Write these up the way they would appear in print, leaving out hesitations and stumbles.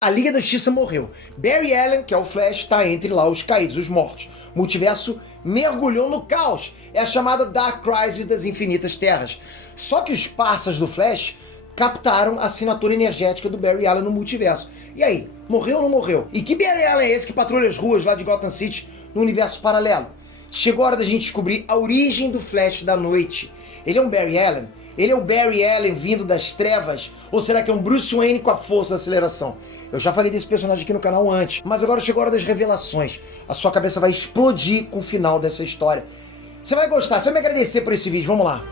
A Liga da Justiça morreu. Barry Allen, que é o Flash, tá entre lá os caídos, os mortos. O multiverso mergulhou no caos. É a chamada Dark Crisis das Infinitas Terras. Só que os parceiros do Flash captaram a assinatura energética do Barry Allen no multiverso. E aí, morreu ou não morreu? E que Barry Allen é esse que patrulha as ruas lá de Gotham City no universo paralelo? Chegou a hora da gente descobrir a origem do Flash da noite. Ele é um Barry Allen? Ele é o Barry Allen vindo das trevas? Ou será que é um Bruce Wayne com a força da aceleração? Eu já falei desse personagem aqui no canal antes, mas agora chegou a hora das revelações. A sua cabeça vai explodir com o final dessa história. Você vai gostar, você vai me agradecer por esse vídeo, vamos lá.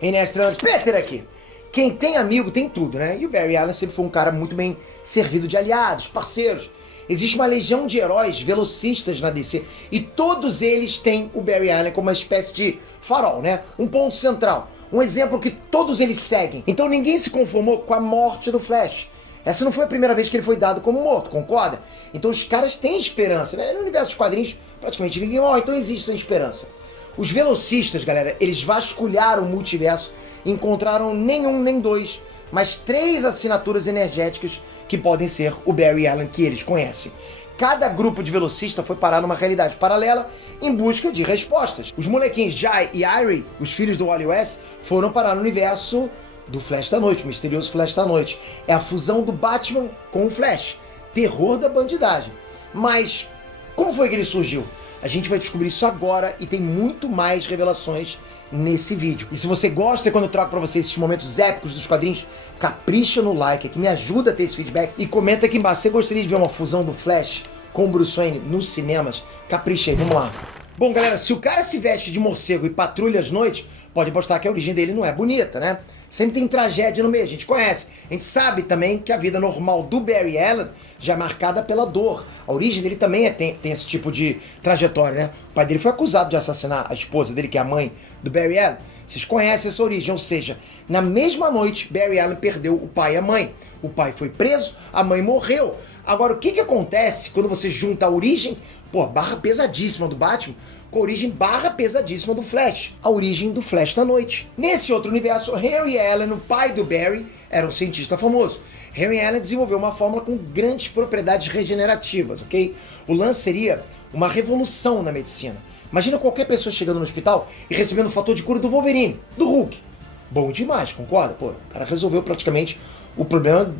Inestranhos, Peter aqui. Quem tem amigo tem tudo, né? E o Barry Allen sempre foi um cara muito bem servido de aliados, parceiros. Existe uma legião de heróis velocistas na DC e todos eles têm o Barry Allen como uma espécie de farol, né? Um ponto central, um exemplo que todos eles seguem. Então ninguém se conformou com a morte do Flash. Essa não foi a primeira vez que ele foi dado como morto, concorda? Então os caras têm esperança, né? No universo dos quadrinhos praticamente ninguém morre, então existe essa esperança. Os velocistas, galera, eles vasculharam o multiverso e encontraram nem um nem dois, mas 3 assinaturas energéticas que podem ser o Barry Allen que eles conhecem. Cada grupo de velocista foi parar numa realidade paralela em busca de respostas. Os molequinhos Jai e Irie, os filhos do Wally West, foram parar no universo do Flash da Noite, o misterioso Flash da Noite. É a fusão do Batman com o Flash. Terror da bandidagem. Mas como foi que ele surgiu? A gente vai descobrir isso agora e tem muito mais revelações nesse vídeo. E se você gosta quando eu trago pra você esses momentos épicos dos quadrinhos, capricha no like, que me ajuda a ter esse feedback. E comenta aqui embaixo, você gostaria de ver uma fusão do Flash com o Bruce Wayne nos cinemas? Capricha aí, vamos lá. Bom, galera, se o cara se veste de morcego e patrulha às noites, pode apostar que a origem dele não é bonita, né? Sempre tem tragédia no meio, a gente conhece. A gente sabe também que a vida normal do Barry Allen já é marcada pela dor. A origem dele também tem esse tipo de trajetória, né? O pai dele foi acusado de assassinar a esposa dele, que é a mãe do Barry Allen. Vocês conhecem essa origem, ou seja, na mesma noite, Barry Allen perdeu o pai e a mãe. O pai foi preso, a mãe morreu. Agora, o que acontece quando você junta a origem, barra pesadíssima do Batman, com a origem barra pesadíssima do Flash, a origem do Flash da Noite. Nesse outro universo, Henry Allen, o pai do Barry, era um cientista famoso. Henry Allen desenvolveu uma fórmula com grandes propriedades regenerativas, ok? O lance seria uma revolução na medicina. Imagina qualquer pessoa chegando no hospital e recebendo o fator de cura do Wolverine, do Hulk. Bom demais, concorda? O cara resolveu praticamente o problema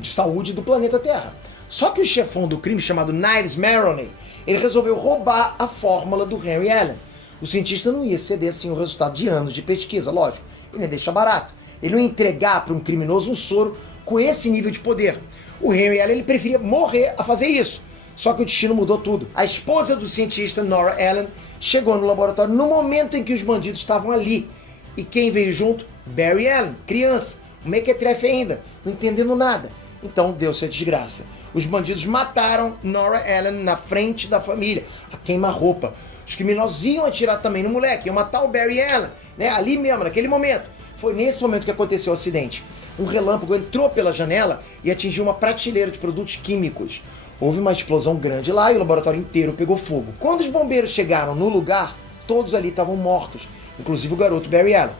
de saúde do planeta Terra. Só que o chefão do crime, chamado Niles Maroney, ele resolveu roubar a fórmula do Henry Allen. O cientista não ia ceder assim o resultado de anos de pesquisa, lógico. Ele não ia deixar barato. Ele não ia entregar para um criminoso um soro com esse nível de poder. O Henry Allen ele preferia morrer a fazer isso. Só que o destino mudou tudo. A esposa do cientista, Nora Allen, chegou no laboratório no momento em que os bandidos estavam ali. E quem veio junto? Barry Allen, criança, um mequetrefe ainda, não entendendo nada. Então deu-se a desgraça. Os bandidos mataram Nora Allen na frente da família, a queima-roupa. Os criminosos iam atirar também no moleque, iam matar o Barry Allen, né? Ali mesmo, naquele momento. Foi nesse momento que aconteceu o acidente. Um relâmpago entrou pela janela e atingiu uma prateleira de produtos químicos. Houve uma explosão grande lá e o laboratório inteiro pegou fogo. Quando os bombeiros chegaram no lugar, todos ali estavam mortos, inclusive o garoto Barry Allen.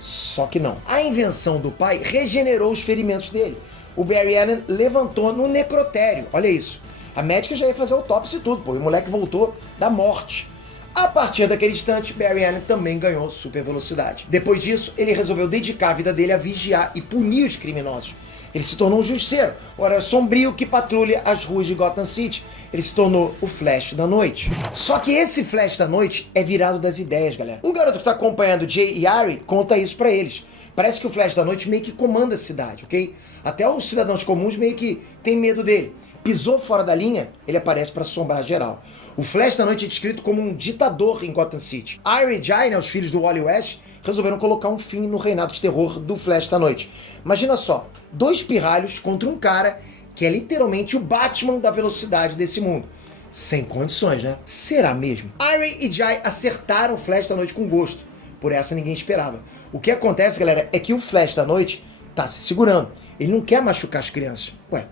Só que não. A invenção do pai regenerou os ferimentos dele. O Barry Allen levantou no necrotério, olha isso. A médica já ia fazer autópsia e tudo, e o moleque voltou da morte. A partir daquele instante, Barry Allen também ganhou super velocidade. Depois disso, ele resolveu dedicar a vida dele a vigiar e punir os criminosos. Ele se tornou um justiceiro, o herói sombrio que patrulha as ruas de Gotham City. Ele se tornou o Flash da Noite. Só que esse Flash da Noite é virado das ideias, galera. Um garoto que está acompanhando Jay e Irie conta isso pra eles. Parece que o Flash da Noite meio que comanda a cidade, ok? Até os cidadãos comuns meio que têm medo dele. Pisou fora da linha, ele aparece para assombrar geral. O Flash da Noite é descrito como um ditador em Gotham City. Irie e Jai, os filhos do Wally West, resolveram colocar um fim no reinado de terror do Flash da Noite. Imagina só, 2 pirralhos contra um cara que é literalmente o Batman da velocidade desse mundo. Sem condições, né? Será mesmo? Irie e Jai acertaram o Flash da Noite com gosto. Por essa ninguém esperava. O que acontece, galera, é que o Flash da Noite tá se segurando. Ele não quer machucar as crianças. Ué,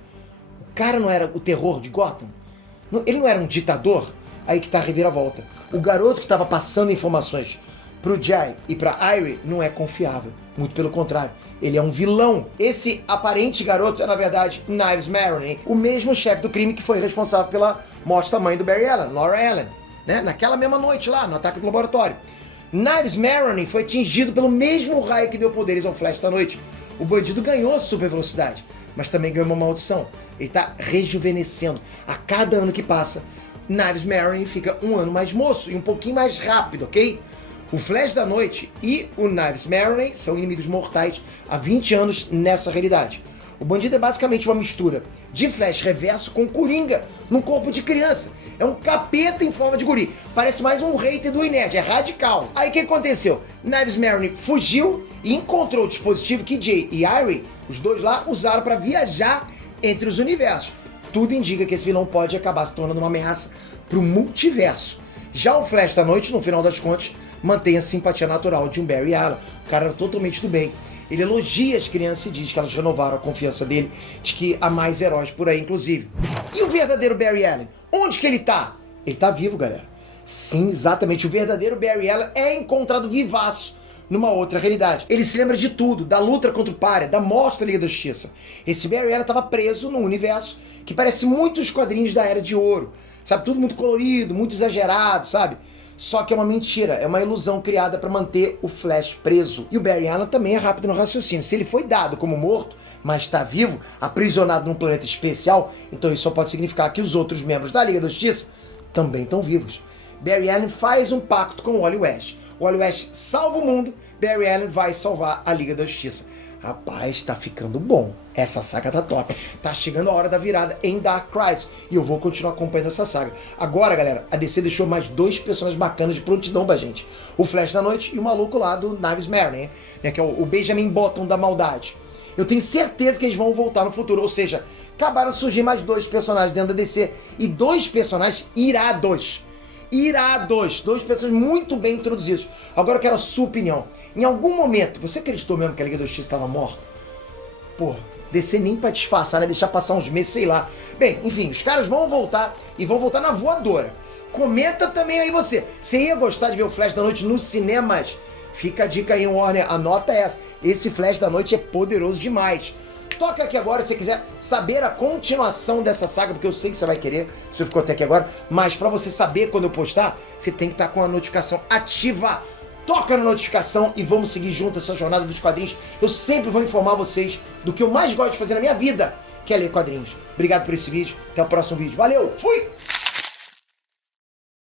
o cara não era o terror de Gotham? Ele não era um ditador? Aí que tá a reviravolta. O garoto que estava passando informações pro Jay e pra Irie não é confiável. Muito pelo contrário, ele é um vilão. Esse aparente garoto é, na verdade, Knives Maroney, o mesmo chefe do crime que foi responsável pela morte da mãe do Barry Allen, Laura Allen, né? Naquela mesma noite lá, no ataque do laboratório. Knives Maroney foi atingido pelo mesmo raio que deu poderes ao Flash da Noite. O bandido ganhou super velocidade, mas também ganhou uma maldição. Ele tá rejuvenescendo. A cada ano que passa, Knives Maroney fica um ano mais moço e um pouquinho mais rápido, ok? O Flash da Noite e o Knives Maroney são inimigos mortais há 20 anos nessa realidade. O bandido é basicamente uma mistura de Flash reverso com Coringa num corpo de criança. É um capeta em forma de guri. Parece mais um hater do Inerd, é radical. Aí o que aconteceu? Knives Maroney fugiu e encontrou o dispositivo que Jay e Irie, os dois lá, usaram para viajar entre os universos. Tudo indica que esse vilão pode acabar se tornando uma ameaça pro multiverso. Já o Flash da Noite, no final das contas, mantém a simpatia natural de um Barry Allen. O cara era totalmente do bem. Ele elogia as crianças e diz que elas renovaram a confiança dele, de que há mais heróis por aí, inclusive. E o verdadeiro Barry Allen? Onde que ele tá? Ele tá vivo, galera. Sim, exatamente. O verdadeiro Barry Allen é encontrado vivaço numa outra realidade. Ele se lembra de tudo, da luta contra o Pária, da morte da Liga da Justiça. Esse Barry Allen estava preso num universo que parece muito os quadrinhos da Era de Ouro. Sabe, tudo muito colorido, muito exagerado, sabe? Só que é uma mentira, é uma ilusão criada para manter o Flash preso. E o Barry Allen também é rápido no raciocínio. Se ele foi dado como morto, mas está vivo, aprisionado num planeta especial, então isso só pode significar que os outros membros da Liga da Justiça também estão vivos. Barry Allen faz um pacto com o Wally West. O Wally West salva o mundo, Barry Allen vai salvar a Liga da Justiça. Rapaz, tá ficando bom. Essa saga tá top. Tá chegando a hora da virada em Dark Crisis. E eu vou continuar acompanhando essa saga. Agora, galera, a DC deixou mais 2 personagens bacanas de prontidão pra gente. O Flash da Noite e o maluco lá do Knives Maroney, né? Que é o Benjamin Button da maldade. Eu tenho certeza que eles vão voltar no futuro. Ou seja, acabaram de surgir mais 2 personagens dentro da DC. E 2 personagens irados. 2 personagens muito bem introduzidos. Agora eu quero a sua opinião. Em algum momento, você acreditou mesmo que a Liga da Justiça estava morta? Porra, DC nem pra disfarçar, né? Deixar passar uns meses, sei lá. Bem, enfim, os caras vão voltar e vão voltar na voadora. Comenta também aí você. Você ia gostar de ver o Flash da Noite nos cinemas? Fica a dica aí, Warner, anota essa. Esse Flash da Noite é poderoso demais. Toca aqui agora se você quiser saber a continuação dessa saga, porque eu sei que você vai querer, se você ficou até aqui agora, mas pra você saber quando eu postar, você tem que estar com a notificação ativa. Toca na notificação e vamos seguir junto essa jornada dos quadrinhos. Eu sempre vou informar vocês do que eu mais gosto de fazer na minha vida, que é ler quadrinhos. Obrigado por esse vídeo, até o próximo vídeo. Valeu, fui!